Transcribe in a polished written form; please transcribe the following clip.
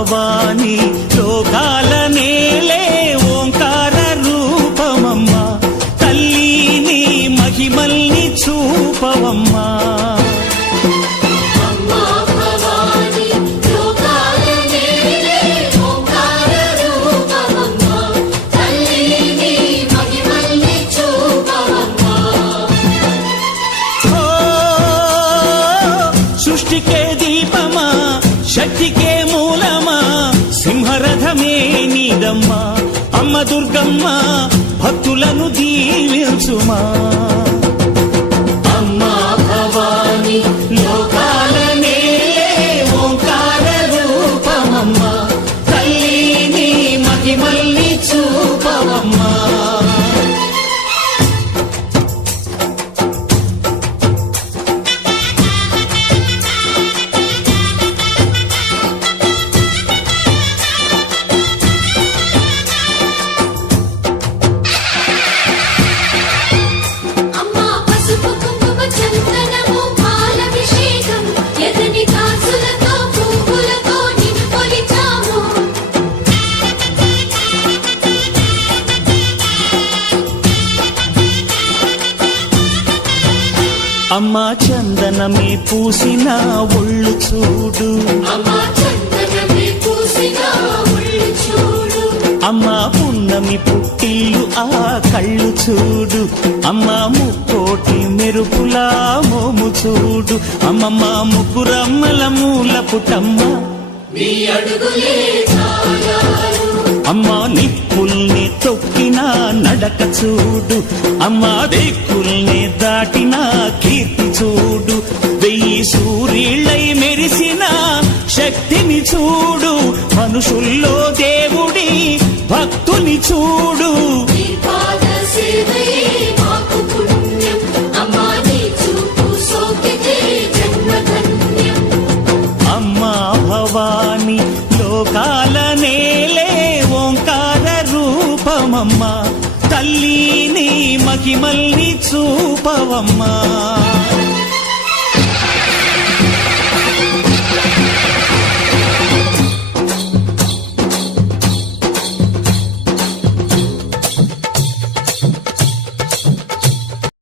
భవాని లోకాల నేలే ఓంకార రూపమమ్మా తల్లి నీ మహిమల్ని చూపవమ్మా సృష్టికే దీపమా శక్తికే మూలమా సింహరథమే నీదమ్మా అమ్మ దుర్గమ్మ భక్తులను దీవించుమా అమ్మా భవాని లోకాల నేలే ఓంకార రూపమమ్మా తల్లి నీ మహిమల్ని చూపవమ్మా అమ్మా చందనమే పూసిన ఒళ్ళు చూడు అమ్మా పున్నమి పుట్టిల్లు ఆ కళ్ళు చూడు అమ్మా ముక్కోటి మెరుపులా మోము చూడు అమ్మమ్మ ముగ్గురమ్మల మూల పుటమ్మ అమ్మా నిప్పుల్ని తొక్కిన నడక చూడు అమ్మా దిక్కుల్ని దాటిన కీర్తి చూడు వెయ్యి సూర్యులై మెరిసిన శక్తిని చూడు మనుషుల్లో దేవుడి భక్తుని చూడు అమ్మా భవాని లోకాల నేలే ఓంకార రూపమమ్మా తల్లి నీ మహిమల్ని చూపవమ్మా